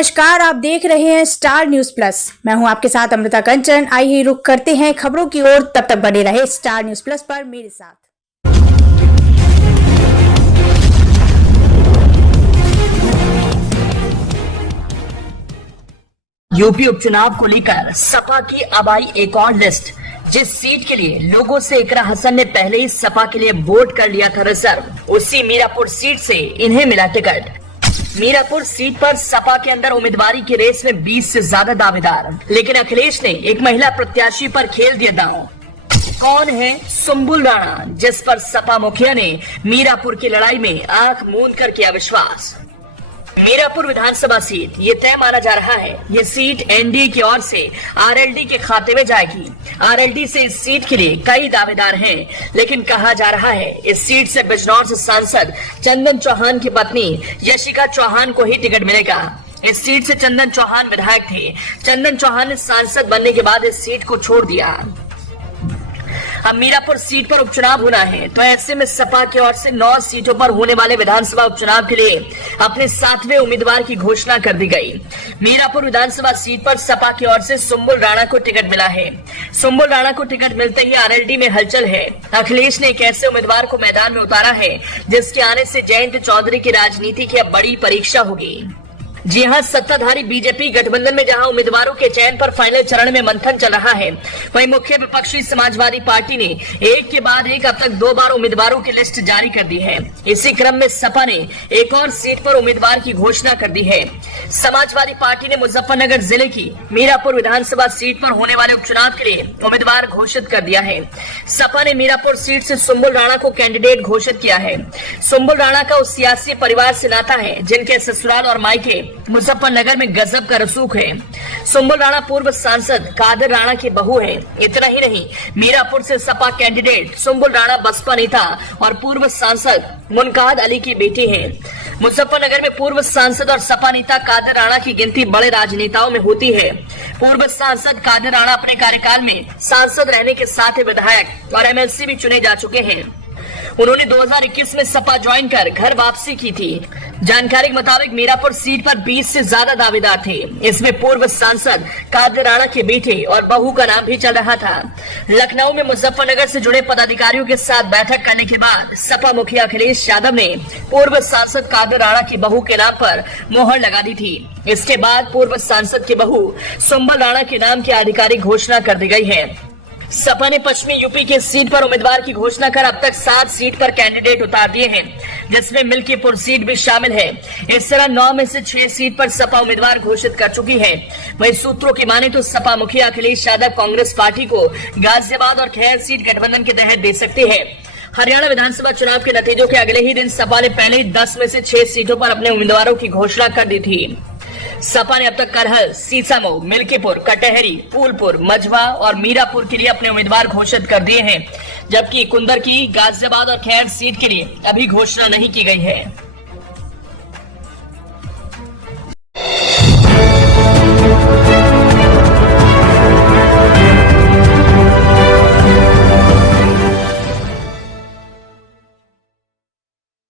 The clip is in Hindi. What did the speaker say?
नमस्कार, आप देख रहे हैं स्टार न्यूज प्लस। मैं हूं आपके साथ अमृता कंचन। आइए रुक करते हैं खबरों की ओर। तब तक बने रहे स्टार न्यूज प्लस पर मेरे साथ। यूपी उपचुनाव को लेकर सपा की अब आई एक और लिस्ट। जिस सीट के लिए लोगों से इकरा हसन ने पहले ही सपा के लिए वोट कर लिया था रिजर्व, उसी मीरापुर सीट से इन्हें मिला टिकट। मीरापुर सीट पर सपा के अंदर उम्मीदवारी की रेस में 20 से ज्यादा दावेदार, लेकिन अखिलेश ने एक महिला प्रत्याशी पर खेल दिया दांव। कौन है सुंबुल राणा, जिस पर सपा मुखिया ने मीरापुर की लड़ाई में आंख मूंद कर किया विश्वास। मीरापुर विधानसभा सीट ये तय माना जा रहा है, ये सीट एनडीए की ओर से आरएलडी के खाते में जाएगी। आरएलडी से इस सीट के लिए कई दावेदार हैं, लेकिन कहा जा रहा है इस सीट से बिजनौर से सांसद चंदन चौहान की पत्नी यशिका चौहान को ही टिकट मिलेगा। इस सीट से चंदन चौहान विधायक थे। चंदन चौहान ने सांसद बनने के बाद इस सीट को छोड़ दिया। अब मीरापुर सीट पर उपचुनाव होना है, तो ऐसे में सपा की ओर से 9 सीटों पर होने वाले विधानसभा उपचुनाव के लिए अपने 7वें उम्मीदवार की घोषणा कर दी गई। मीरापुर विधानसभा सीट पर सपा की ओर से सुंबुल राणा को टिकट मिला है। सुंबुल राणा को टिकट मिलते ही आरएलडी में हलचल है। अखिलेश ने एक ऐसे उम्मीदवार को मैदान में उतारा है जिसके आने से जयंत चौधरी की राजनीति की अब बड़ी परीक्षा होगी। जी हां, सत्ताधारी बीजेपी गठबंधन में जहां उम्मीदवारों के चयन पर फाइनल चरण में मंथन चल रहा है, वहीं मुख्य विपक्षी समाजवादी पार्टी ने एक के बाद एक अब तक 2 बार उम्मीदवारों की लिस्ट जारी कर दी है। इसी क्रम में सपा ने एक और सीट पर उम्मीदवार की घोषणा कर दी है। समाजवादी पार्टी ने मुजफ्फरनगर जिले की मीरापुर विधानसभा सीट पर होने वाले उपचुनाव के लिए उम्मीदवार घोषित कर दिया है। सपा ने मीरापुर सीट से सुंबुल राणा को कैंडिडेट घोषित किया है। सुंबुल राणा का उस सियासी परिवार से नाता है जिनके ससुराल और मायके मुजफ्फरनगर में गजब का रसूख है। सुंबुल राणा पूर्व सांसद कादर राणा की बहू है। इतना ही नहीं, मीरापुर से सपा कैंडिडेट सुंबुल राणा बसपा नेता और पूर्व सांसद मुनकाद अली की बेटी है। मुजफ्फरनगर में पूर्व सांसद और सपा नेता कादर राणा की गिनती बड़े राजनेताओं में होती है। पूर्व सांसद कादर राणा अपने कार्यकाल में सांसद रहने के साथ ही विधायक और एमएलसी भी चुने जा चुके हैं। उन्होंने 2021 में सपा ज्वाइन कर घर वापसी की थी। जानकारी के मुताबिक मीरापुर सीट पर 20 से ज्यादा दावेदार थे। इसमें पूर्व सांसद कादर राणा के बेटे और बहू का नाम भी चल रहा था। लखनऊ में मुजफ्फरनगर से जुड़े पदाधिकारियों के साथ बैठक करने के बाद सपा मुखिया अखिलेश यादव ने पूर्व सांसद कादर राणा की बहू के नाम पर मोहर लगा दी थी। इसके बाद पूर्व सांसद की बहू सुंबुल राणा के नाम की आधिकारिक घोषणा कर दी गई है। सपा ने पश्चिमी यूपी के सीट पर उम्मीदवार की घोषणा कर अब तक 7 सीट पर कैंडिडेट उतार दिए हैं, जिसमें मिल्कीपुर सीट भी शामिल है। इस तरह 9 में से 6 सीट पर सपा उम्मीदवार घोषित कर चुकी है। वहीं सूत्रों की माने तो सपा मुखिया अखिलेश यादव कांग्रेस पार्टी को गाजियाबाद और खैर सीट गठबंधन के तहत दे सकते हैं। हरियाणा विधानसभा चुनाव के नतीजों के अगले ही दिन सपा ने पहले ही 10 में से 6 सीटों पर अपने उम्मीदवारों की घोषणा कर दी थी। सपा ने अब तक करहल, सीसामऊ, मिल्कीपुर, कटहरी, फूलपुर, मझवा और मीरापुर के लिए अपने उम्मीदवार घोषित कर दिए हैं, जबकि कुंदर की गाजियाबाद और खैर सीट के लिए अभी घोषणा नहीं की गई है।